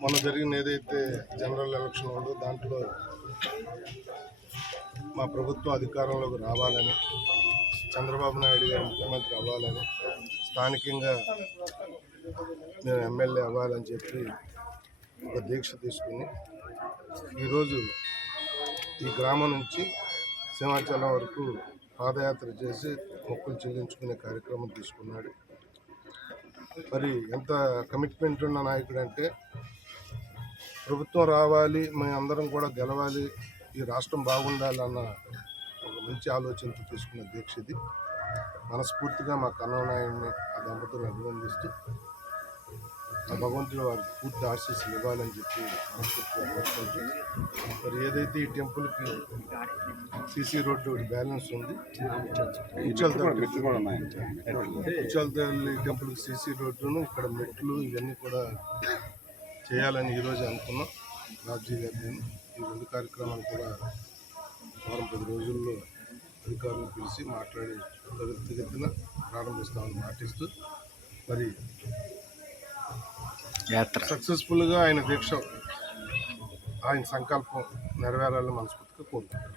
మొన్న జరిగిన ఏదైతే జనరల్ ఎలక్షన్ ఉందో దాంట్లో మా ప్రభుత్వం అధికారంలోకి రావాలని చంద్రబాబు నాయుడు గారు ముఖ్యమంత్రి అవ్వాలని స్థానికంగా నేను ఎమ్మెల్యే అవ్వాలని చెప్పి ఒక దీక్ష తీసుకుని ఈరోజు ఈ గ్రామం నుంచి సింహాచలం వరకు పాదయాత్ర చేసి మొక్కులు చెల్లించుకునే కార్యక్రమం తీసుకున్నాడు. మరి ఎంత కమిట్మెంట్ ఉన్న నాయకుడు అంటే ప్రభుత్వం రావాలి మేము అందరం కూడా గెలవాలి ఈ రాష్ట్రం బాగుండాలన్న ఒక మంచి ఆలోచనతో తీసుకున్న దీక్ష ఇది. మనస్ఫూర్తిగా మా కన్నవనాయుడిని ఆ దంపతులు అభినందిస్తూ ఆ భగవంతుడు వారికి పూర్తి ఆశీస్సులు ఇవ్వాలని చెప్పి మనస్ఫూర్తిగా మరి ఏదైతే ఈ టెంపుల్కి సీసీ రోడ్డు ఒకటి బ్యాలెన్స్ ఉంది ఉచ్చల్తల్లి ఉచ్చల్తల్లి టెంపుల్కి సీసీ రోడ్డును ఇక్కడ మెట్లు ఇవన్నీ కూడా చేయాలని ఈరోజు అనుకున్నాం. రాజీ గారి నేను ఈ రెండు కార్యక్రమాలు కూడా వారం పది రోజుల్లో అధికారులు పిలిచి మాట్లాడి ప్రగతిగతిన ప్రారంభిస్తామని మాటిస్తూ మరి యాత్ర. సక్సెస్ఫుల్గా ఆయన దీక్ష ఆయన సంకల్పం నెరవేరాలని మనస్ఫూర్తిగా కోరుకుంటున్నాను.